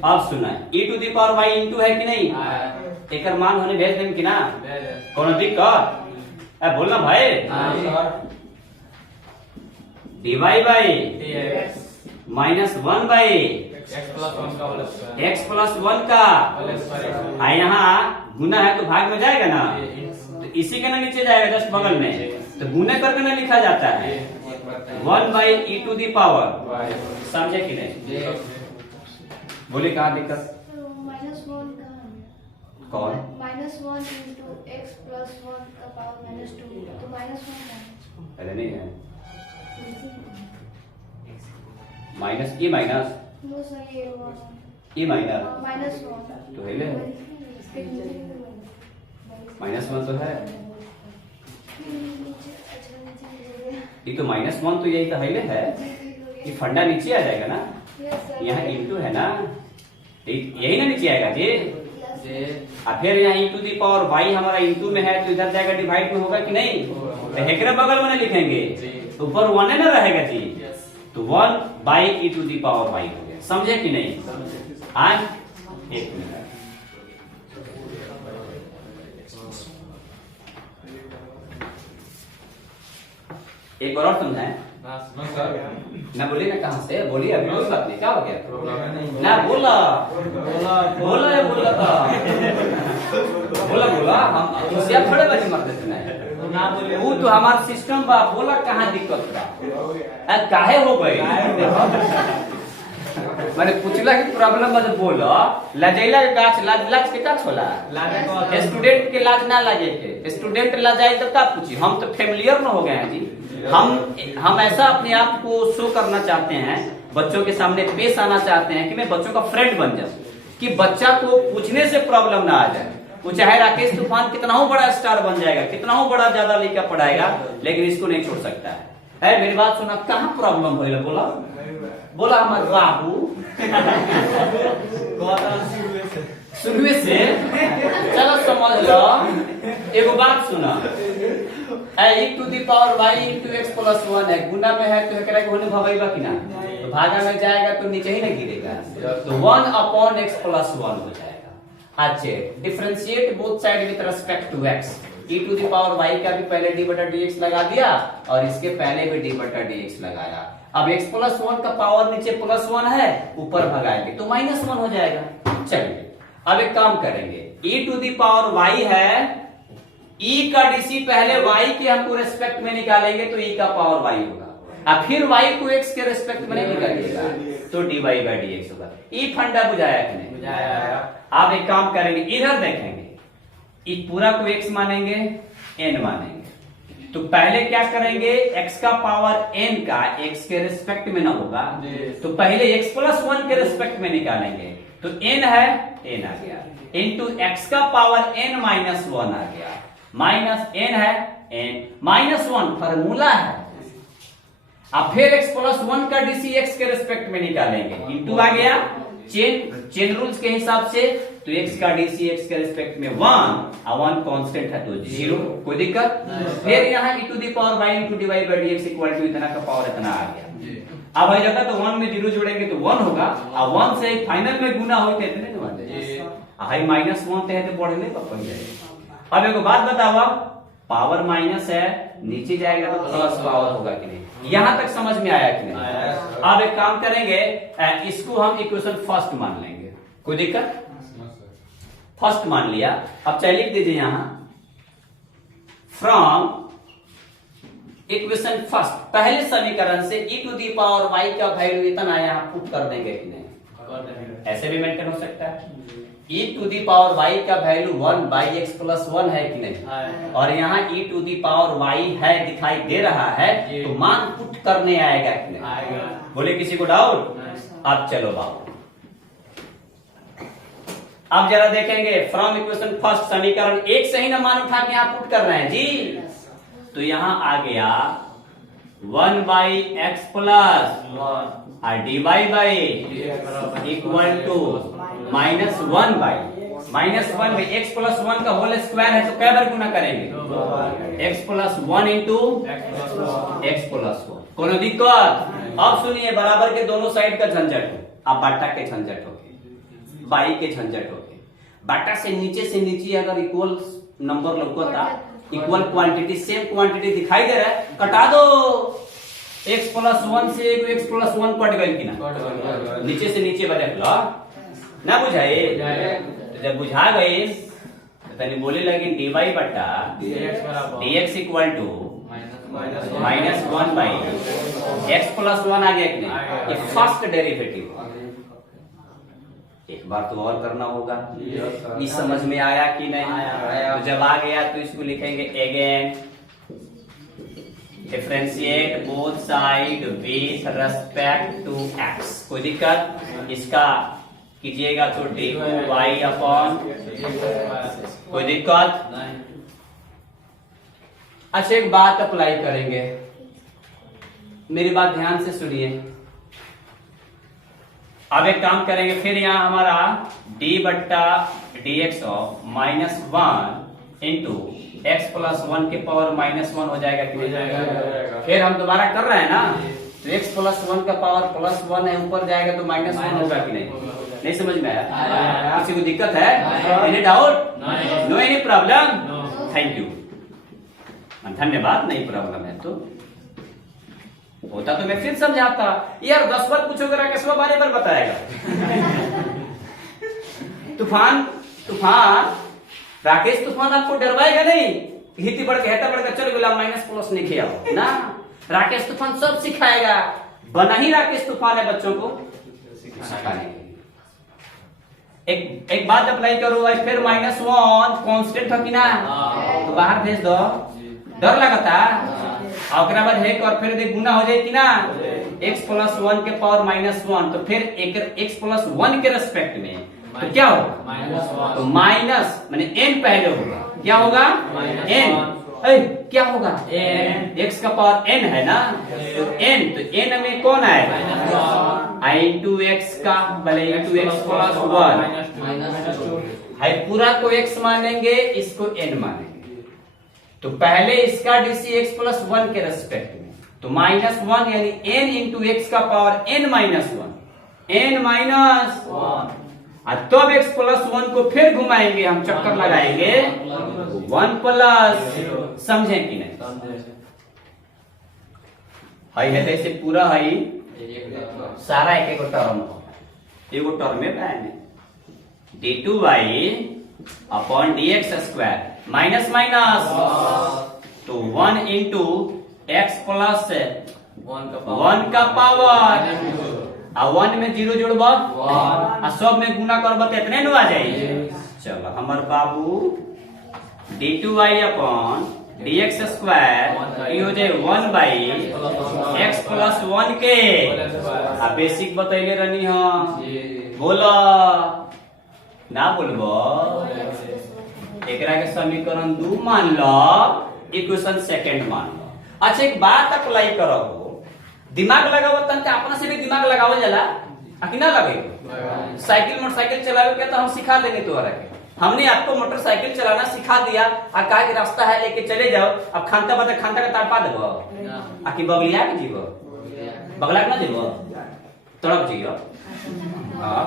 अब सुना, e to the power y into है कि नहीं? एक मान होने भेज देंगे कि ना? कोनो दिक्कत? बोलना भाई। dy by minus 1 by x plus 1 का यहाँ गुना है तो भाग में जाएगा ना, तो इसी के ना नीचे जाएगा जस्ट बगल में, तो गुना करके ना लिखा जाता है 1/e⁻, समझे कि नहीं? बोले कहाँ दिक्कत? -1 कौन? -1 into x plus 1 का पावर -2 तो -1 है। अरे नहीं है, minus E minus no sir ये ई माइनस -1 तो है ले, -1 तो है, ये तो -1 तो यही तो है ले है, ये फंडा नीचे आ जाएगा ना, यहाँ इंटू है ना, यही ना नीचे आएगा जी, और फिर यहाँ e⁻y हमारा इंटू में है तो इधर जाएगा डिवाइड में होगा कि नहीं, तो हेकरे बगल में ना लिखेंगे, ऊपर 1 है ना रहेगा जी, तो 1/e⁻y हो गया, समझे कि नहीं? आज एक मिनट, एक बार और समझाएं ना, बोलिए ना कहाँ से बोलिए, अभी कोई बात नहीं, क्या हो गया ना, बोला हम तुझसे थोड़े बजे मर देते ना, वो तो हमारा सिस्टम बा, बोला कहाँ दिक्कत बा, काहे हो गई मैंने पूछला कि प्रॉब्लम मत बोलो, लजैला के गाछ लाज के का छोला, स्टूडेंट के लाज ना लाजे के, स्टूडेंट लाजाए तो का पूछी, हम तो फेमिलियर न हो गए हैं जी, हम ऐसा अपने आप को शो करना चाहते हैं, बच्चों के सामने पेश आना चाहते हैं कि मैं बच्चों का फ्रेंड बन जाऊं, कि बच्चा को पूछने से प्रॉब्लम ना आ जाए, वो चाहे राकेश तूफान कितना हो बड़ा स्टार बन जाएगा, कितना हो बड़ा ज्यादा लिखा पढ़ाएगा, लेकिन इसको नहीं छोड़ सकता है। मेरी बात सुना, कहाँ प्रॉब्लम हो, बोला हमारे बाबू शुरू से, चलो समझ लो, एगो बात सुना, e⁻y into x plus 1 है, गुना में है तो एकरा के होने भगाइबा कि ना, तो भागा में जाएगा तो नीचे ही ना गिरेगा, तो 1/x plus 1 हो जाएगा। अच्छा, differentiate both side with respect to x, e⁻y का भी पहले d/dx लगा दिया और इसके पहले भी d/dx लगाया, अब x plus 1 का पावर नीचे +1 है, ऊपर भगाएंगे तो -1 हो जाएगा। चलिए अब एक काम करेंगे, e⁻y है, e का dc पहले y के हमको रेस्पेक्ट में निकालेंगे तो e का पावर y होगा, अब फिर y को x के रेस्पेक्ट में नहीं निकालिएगा तो dy/dx होगा। e फंडा बुझाया कि नहीं? आप एक काम करेंगे, इधर देखेंगे, e पूरा को x मानेंगे, n मानेंगे, तो पहले क्या करेंगे, x का पावर n का x के रेस्पेक्ट में ना होगा, तो पहले x plus 1 के रेस्पेक्ट में निकालेंगे, तो n है, n आ गया, इंटू x का पावर n -1 आ गया, माइनस n है, n -1 फॉर्मूला है, अब फिर x plus 1 का dc x के रेस्पेक्ट में निकालेंगे, इंटू आ गया, चेन रूल्स के हिसाब से, तो x का dc x के रेस्पेक्ट में 1 और 1 कांस्टेंट है तो 0, कोई दिक्कत? फिर यहाँ e⁻y into dy/dx equal to इतना का पावर इतना आ गया, अब आ जाता तो 1 में 0 जोड़ेंगे तो 1 होगा, और 1 से फाइनल में गुना हो तो इतने हाई -1 है तो बढ़ने पर जाएगा। अब एक बात बताओ, पावर माइनस है, नीचे जाएगा तो प्लस पावर होगा कि नहीं, यहां तक समझ में आया कि नहीं? अब एक काम करेंगे, इसको हम इक्वेशन फर्स्ट मान लेंगे, कोई दिक्कत? फर्स्ट मान लिया, अब चाहे लिख दीजिए यहां, फ्रॉम इक्वेशन फर्स्ट, पहले समीकरण से e⁻y का वैल्यू इतना यहाँ पुट कर देंगे कि नहीं, ऐसे भी मेंटेन हो सकता है, e⁻y का वैल्यू 1/x plus 1 है कि नहीं, और यहाँ e⁻y है दिखाई दे रहा है, तो मान पुट करने आएगा कि नहीं? बोले किसी को डाउट? अब चलो बाबू, अब जरा देखेंगे, फ्रॉम इक्वेशन फर्स्ट समीकरण एक से ही ना मान उठा के यहाँ पुट कर रहे हैं जी, तो यहाँ आ गया 1/x plus और dy/y इक्वल टू -1 में x plus 1 का होल स्क्वायर है तो कै बार गुना करेंगे, x plus 1 into x plus 1, कोनो दिक्कत? अब सुनिए, बराबर के दोनों साइड का झंझट हो, अब बाटा के झंझट हो, बाई के झंझट हो, बाटा से नीचे अगर इक्वल नंबर लौकता, इक्वल क्वांटिटी, सेम क्वांटिटी दिखाई दे रहा है, कटा दो, x+1 से x+1 कट गई कि ना, नीचे से नीचे बदल लो ना, बुझाए तो जब बुझा गए तो तनी बोले लगी dy बटा dx equal to -1 by x+1 आ गया कि नहीं, ये फर्स्ट डेरिवेटिव। एक बार तो और करना होगा, इस समझ में आया कि नहीं? तो जब आ गया तो इसको लिखेंगे again differentiate both side with respect to x। कोई दिक्कत? इसका कीजिएगा तो dy अपॉन, कोई दिक्कत? अच्छा एक बात अप्लाई करेंगे, मेरी बात ध्यान से सुनिए। अब एक काम करेंगे, फिर यहाँ हमारा d बट्टा dx ऑफ -1 इंटू x+1 के पावर -1 हो जाएगा कि नहीं जाएगा? फिर हम दोबारा कर रहे हैं ना, तो x+1 का पावर +1 है, ऊपर जाएगा तो -1 होगा कि नहीं? नहीं समझ में आया? किसी को दिक्कत है? Any doubt? No any problem? Thank you, धन्यवाद। नहीं प्रॉब्लम है तो होता तो मैं फिर समझाता यार, 10 बार पूछोगे राकेश बारे पर बताएगा। तूफान राकेश तूफान आपको डरवाएगा नहीं, हिती बढ़ के हेता बढ़ के चल गुलाम -+ नहीं किया ना, राकेश तूफान सब सिखाएगा। बना ही राकेश तूफान है बच्चों को सिखाने के लिए। एक बात अप्लाई करो, फिर -1 कांस्टेंट हो कि ना, तो बाहर भेज दो, डर लगता और बाद एक और फिर देख गुना हो जाए कि ना, x+1 के पावर -1, तो फिर x+1 के रेस्पेक्ट में तो क्या होगा? तो माइनस माने n पहले होगा, क्या होगा? n। क्या होगा? x का पावर n है ना, तो n में कौन आएगा? इंटू x का भले इंटू x+1 है, पूरा को x मानेंगे, इसको n मानेंगे। तो पहले इसका डीसी x+1 के रेस्पेक्ट में, तो -1 यानी n इंटू x का पावर n -1 तब x+1 को फिर घुमाएंगे, हम चक्कर लगाएंगे 1+, समझे कि नहीं? है ऐसे पूरा है सारा एक टर्म एगो टर्म में पाएंगे d2y अपॉन dx² माइनस तो 1 इंटू x+1 का पावर, 1 में 0 जोड़ब आ सब में गुना करब तो इतने न आ जाए। चलो हमार बाबू d2y अपॉन dx² हो जाए 1 बाई x+1 के आ बेसिक बतैले रहनी है, बोला ना बोलबो? एकरा के समीकरण 2 मान लो, इक्वेशन सेकंड मान लो। अच्छा एक बात अप्लाई करो, दिमाग लगाओ तंते अपना से भी दिमाग लगावल जाला, आकि ना लगे? साइकिल मोटरसाइकिल चलावे के तो हम सिखा देंगे तोहरा के, हमने आपको मोटरसाइकिल चलाना सिखा दिया, आ कहा कि रास्ता है लेके चले जाओ, अब खानता बता खानता का तार पा देबो, आकि बगलिया के जीवो, बगला के ना जीवो, तड़प जीवो,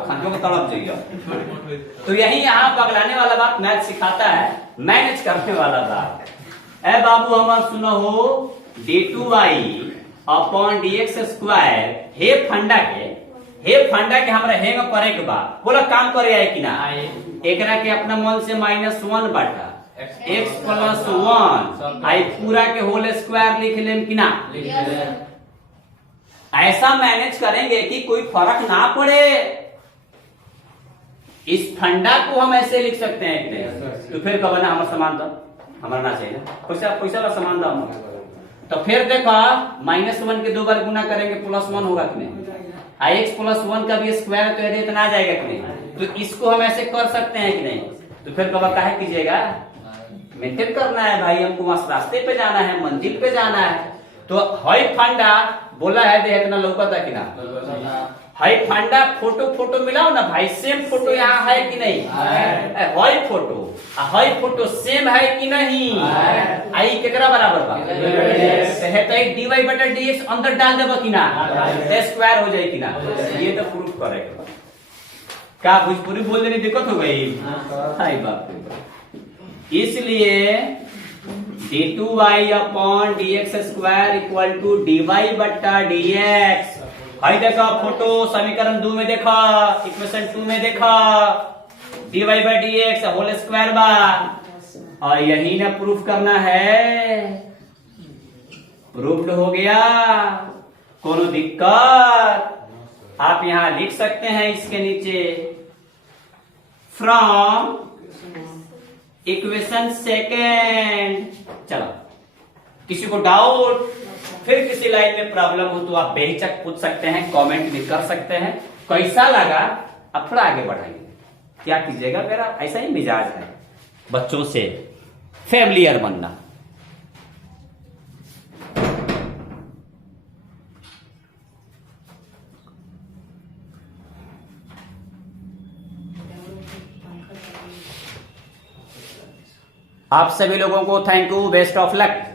खानों को तड़प जाइए। तो यही यहाँ बगलाने वाला बात मैथ सिखाता है, मैनेज करने वाला बात। ए बाबू हमार सुनो हो, d2y अपॉन dx², हे फंडा के हमरा हेंग करे के बा, बोला काम करे है कि ना? एकरा के अपना मन से -1 बाटा x+1 आई पूरा के होल स्क्वायर लिख लेम कि ना? ऐसा मैनेज करेंगे कि कोई फर्क ना पड़े। इस फंडा को हम ऐसे लिख सकते हैं कि नहीं? तो फिर कब ना हमारा सामान दो, हमारा ना चाहिए पैसा ला सामान दो हम। तो फिर देखो -1 के 2 बार गुना करेंगे +1 होगा कि नहीं? x+1 का भी स्क्वायर तो यदि इतना आ जाएगा कि नहीं? तो इसको हम ऐसे कर सकते हैं कि नहीं? तो फिर कब काहे कीजिएगा, मेंटेन करना है भाई, हमको वहां रास्ते पे जाना है, मंजिल पे जाना है। तो हई फंडा बोला है दे इतना लौकता कि ना? हई फंडा फोटो मिलाओ ना भाई, सेम फोटो यहाँ है कि नहीं? हई फोटो सेम है कि नहीं? आई केकरा बराबर बा? dy/dx अंदर डाल देबो कि ना? स्क्वायर हो जाए कि ना? ये तो प्रूफ करेगा। का भोजपुरी बोलने में दिक्कत हो गई? हाय बाप रे। इसलिए d2y upon dx square equal to dy बट्टा dx। भाई देखा फोटो समीकरण 2 में देखा, इक्वेशन 2 में देखा, dy by dx whole square बा, और यही ना प्रूफ करना है। प्रूफ्ड हो गया, कोनो दिक्कत? आप यहां लिख सकते हैं इसके नीचे, फ्रॉम इक्वेशन सेकेंड। चलो, किसी को डाउट, फिर किसी लाइन में प्रॉब्लम हो तो आप बेहिचक पूछ सकते हैं, कमेंट भी कर सकते हैं। कैसा लगा अब थोड़ा आगे बढ़ाइए। क्या कीजिएगा, मेरा ऐसा ही मिजाज है बच्चों से फैमिलियर बनना। आप सभी लोगों को thank you, best of luck.